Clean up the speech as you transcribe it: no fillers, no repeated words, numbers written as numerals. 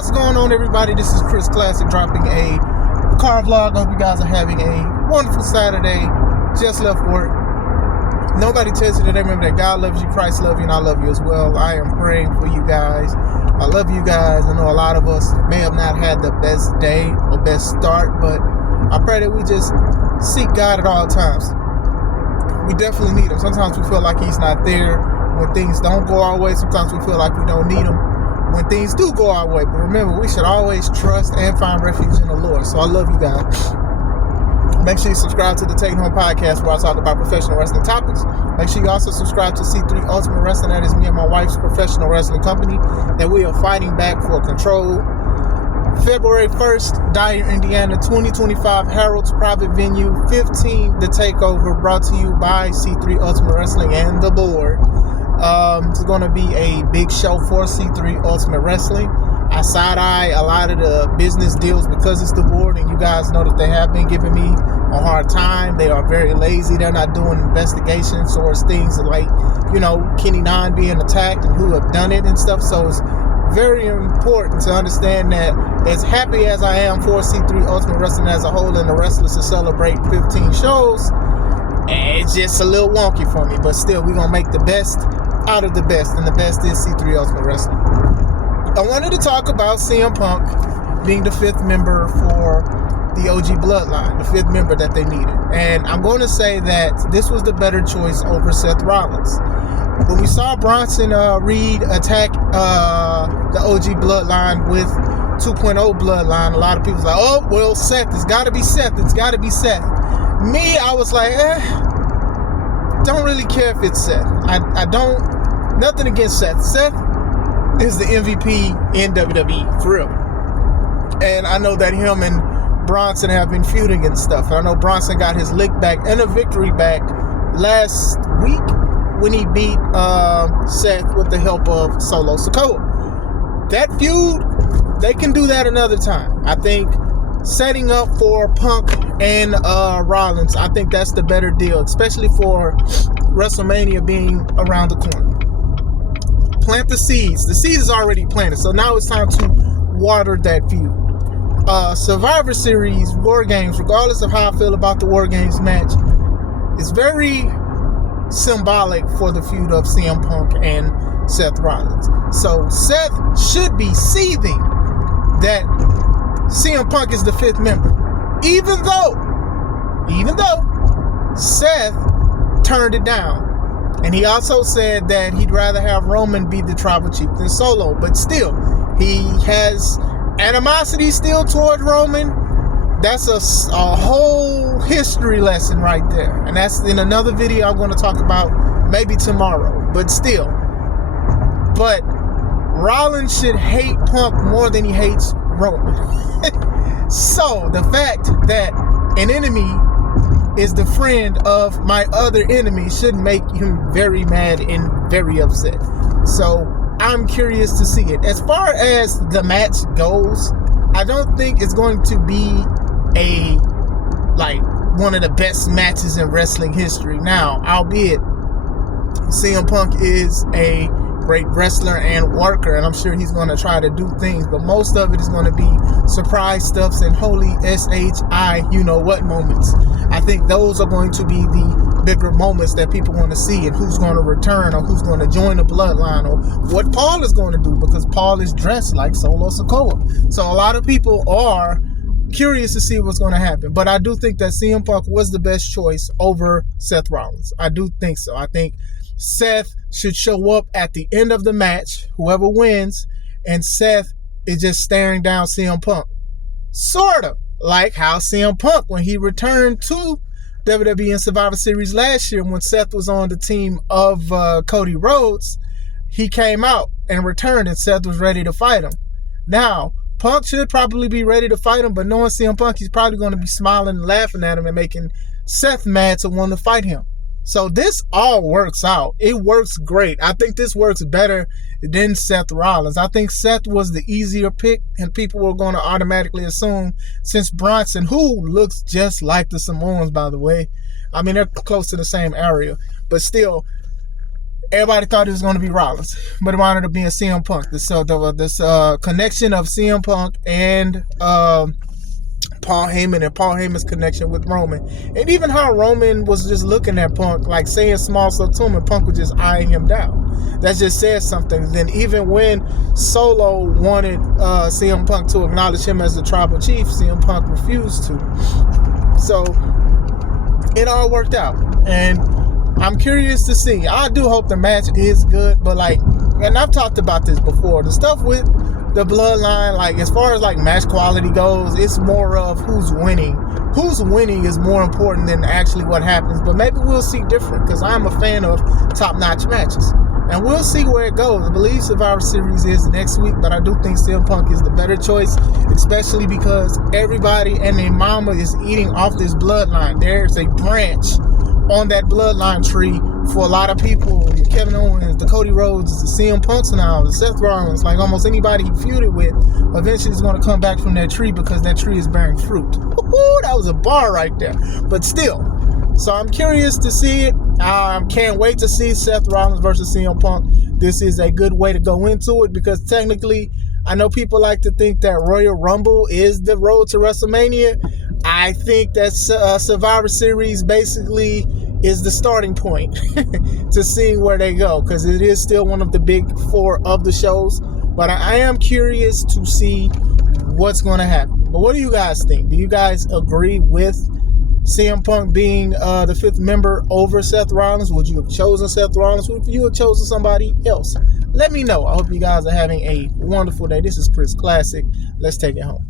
What's going on, everybody? This is Chris Classic dropping a car vlog. I hope you guys are having a wonderful Saturday. Just left work. Nobody tells you today, remember that God loves you, Christ loves you, and I love you as well. I am praying for you guys. I love you guys. I know a lot of us may have not had the best day or best start, but I pray that we just seek God at all times. We definitely need him. Sometimes we feel like he's not there when things don't go our way. Sometimes we feel like we don't need him when things do go our way. But remember, we should always trust and find refuge in the Lord. So I love you guys. Make sure you subscribe to the Taking Home Podcast, where I talk about professional wrestling topics. Make sure you also subscribe to C3 Ultimate Wrestling. That is me and my wife's professional wrestling company that we are fighting back for control. February 1st, Dyer, Indiana, 2025, Harold's Private Venue, 15, The Takeover, brought to you by C3 Ultimate Wrestling and the board. It's going to be a big show for C3 Ultimate Wrestling. I side-eye a lot of the business deals because it's the board, and you guys know that they have been giving me a hard time. They are very lazy. They're not doing investigations towards things like, Kenny Nine being attacked and who have done it and stuff. So it's very important to understand that as happy as I am for C3 Ultimate Wrestling as a whole and the wrestlers to celebrate 15 shows, it's just a little wonky for me. But still, we're going to make the best out of the best, and the best is C3 Ultimate Wrestling. I wanted to talk about CM Punk being the fifth member for the OG Bloodline, the fifth member that they needed. And I'm going to say that this was the better choice over Seth Rollins. When we saw Bronson Reed attack the OG Bloodline with 2.0 Bloodline, a lot of people was like, oh, well, Seth, it's got to be Seth. It's got to be Seth. Me, I was like, don't really care if it's Seth. I don't, nothing against Seth. Seth is the MVP in WWE, for real. And I know that him and Bronson have been feuding and stuff. And I know Bronson got his lick back and a victory back last week when he beat Seth with the help of Solo Sikoa. That feud, they can do that another time. I think setting up for Punk and Rollins, I think that's the better deal, especially for WrestleMania being around the corner. Plant the seeds. The seed is already planted, so now it's time to water that feud. Survivor Series, War Games, regardless of how I feel about the War Games match, is very symbolic for the feud of CM Punk and Seth Rollins. So Seth should be seething that CM Punk is the fifth member, even though Seth turned it down. And he also said that he'd rather have Roman be the tribal chief than Solo. But still, he has animosity still toward Roman. That's a whole history lesson right there. And that's in another video I'm going to talk about maybe tomorrow. But still. But Rollins should hate Punk more than he hates Roman. So the fact that an enemy is the friend of my other enemy should make him very mad and very upset. So I'm curious to see it. As far as the match goes, I don't think it's going to be one of the best matches in wrestling history. Now, albeit CM Punk is a great wrestler and worker, and I'm sure he's going to try to do things, but most of it is going to be surprise stuffs and holy SHI you-know-what moments. I think those are going to be the bigger moments that people want to see, and who's going to return or who's going to join the bloodline or what Paul is going to do, because Paul is dressed like Solo Sikoa. So a lot of people are curious to see what's going to happen, but I do think that CM Punk was the best choice over Seth Rollins. I do think so. I think Seth should show up at the end of the match, whoever wins, and Seth is just staring down CM Punk. Sort of like how CM Punk, when he returned to WWE in Survivor Series last year, when Seth was on the team of Cody Rhodes, he came out and returned, and Seth was ready to fight him. Now, Punk should probably be ready to fight him, but knowing CM Punk, he's probably going to be smiling and laughing at him and making Seth mad to want to fight him. So this all works out. It works great. I think this works better than Seth Rollins. I think Seth was the easier pick, and people were going to automatically assume, since Bronson, who looks just like the Samoans, by the way. I mean, they're close to the same area. But still, everybody thought it was going to be Rollins, but it wound up being CM Punk. This connection of CM Punk and Paul Heyman, and Paul Heyman's connection with Roman, and even how Roman was just looking at Punk, like saying small stuff to him, and Punk was just eyeing him down. That just says something. Then even when Solo wanted CM Punk to acknowledge him as the tribal chief, CM Punk refused to. So it all worked out, and I'm curious to see. I do hope the match is good, but and I've talked about this before, the stuff with the bloodline, as far as match quality goes, it's more of who's winning. Who's winning is more important than actually what happens, but maybe we'll see different, because I'm a fan of top-notch matches. And we'll see where it goes. I believe Survivor Series is next week, but I do think CM Punk is the better choice, especially because everybody and their mama is eating off this bloodline. There's a branch on that bloodline tree for a lot of people. Kevin Owens, the Cody Rhodes, the CM Punks now, the Seth Rollins, almost anybody he feuded with, eventually is going to come back from that tree because that tree is bearing fruit. Woo-hoo, that was a bar right there. But still, so I'm curious to see it. I can't wait to see Seth Rollins versus CM Punk. This is a good way to go into it, because technically, I know people like to think that Royal Rumble is the road to WrestleMania. I think that Survivor Series basically is the starting point to seeing where they go, because it is still one of the big four of the shows. But I am curious to see what's going to happen. But what do you guys think? Do you guys agree with CM Punk being the fifth member over Seth Rollins? Would you have chosen Seth Rollins? Would you have chosen somebody else? Let me know. I hope you guys are having a wonderful day. This is Chris Classic. Let's take it home.